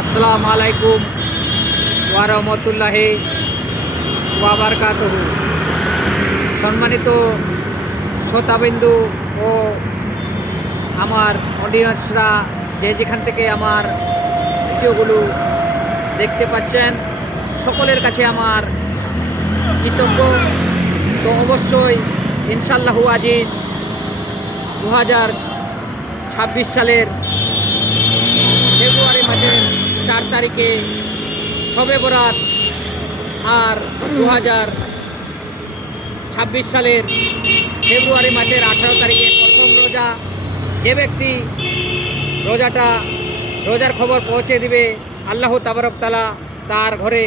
আসসালামু আলাইকুম ওয়া রাহমাতুল্লাহি ওয়া বারাকাতুহু। সম্মানিত শ্রোতাবিন্দু ও আমার অডিয়েন্সরা যে যেখান থেকে আমার ভিডিওগুলো দেখতে পাচ্ছেন, সকলের কাছে আমার কৃতজ্ঞ। তো অবশ্যই ইনশাআল্লাহু আজিজ 2026 সালের ফেব্রুয়ারি মাসের 4 তারিখে শবে বরাত, আর 2026 সালের ফেব্রুয়ারি মাসের 18 তারিখে প্রথম রোজা। যে ব্যক্তি রোজার খবর পৌঁছে দিবে, আল্লাহ তাবারক তাআলা তার ঘরে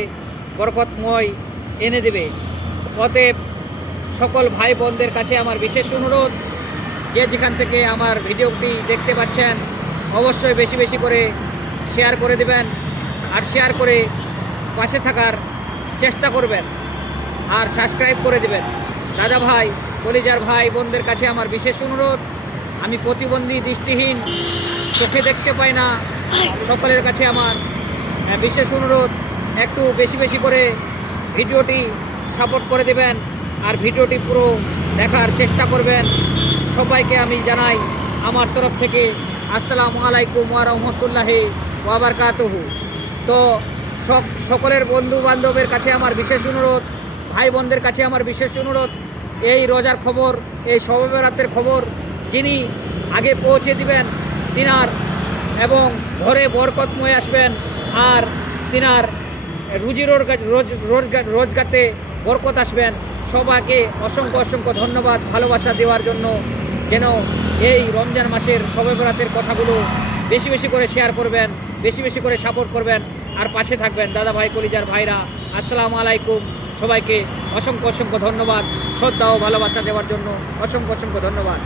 বরকতময় এনে দেবে। অতএব সকল ভাই বোনদের কাছে আমার বিশেষ অনুরোধ, যে যেখান থেকে আমার ভিডিওটি দেখতে পাচ্ছেন অবশ্যই বেশি বেশি করে শেয়ার করে দেবেন, আর শেয়ার করে পাশে থাকার চেষ্টা করবেন, আর সাবস্ক্রাইব করে দেবেন। দাদা ভাই, কলিজার ভাই বোনদের কাছে আমার বিশেষ অনুরোধ, আমি প্রতিবন্ধী, দৃষ্টিহীন, চোখে দেখতে পাই না, সকলের কাছে আমার বিশেষ অনুরোধ, একটু বেশি বেশি করে ভিডিওটি সাপোর্ট করে দেবেন, আর ভিডিওটি পুরো দেখার চেষ্টা করবেন। সবাইকে আমি জানাই আমার তরফ থেকে আসসালামু আলাইকুম ওয়া রাহমাতুল্লাহি ওয়া বারাকাতুহু। তো সকলের বন্ধু বান্ধবের কাছে আমার বিশেষ অনুরোধ, ভাই বোনদের কাছে আমার বিশেষ অনুরোধ, এই রোজার খবর, এই শবে বরাতের খবর যিনি আগে পৌঁছে দিবেন, তিনার এবং ঘরে বরকতময় আসবেন, আর তিনার রুজি রোজগাতে বরকত আসবেন। সবাইকে অসংখ্য অসংখ্য ধন্যবাদ ভালোবাসা দেওয়ার জন্য। যেন এই রমজান মাসের শবে বরাতের কথাগুলো বেশি বেশি করে শেয়ার করবেন, বেশি বেশি করে সাপোর্ট করবেন, আর পাশে থাকবেন। দাদা ভাই, কলিজার ভাইরা, আসসালামু আলাইকুম। সবাইকে অসংখ্য অসংখ্য ধন্যবাদ, শ্রদ্ধা ও ভালোবাসা দেওয়ার জন্য অসংখ্য অসংখ্য ধন্যবাদ।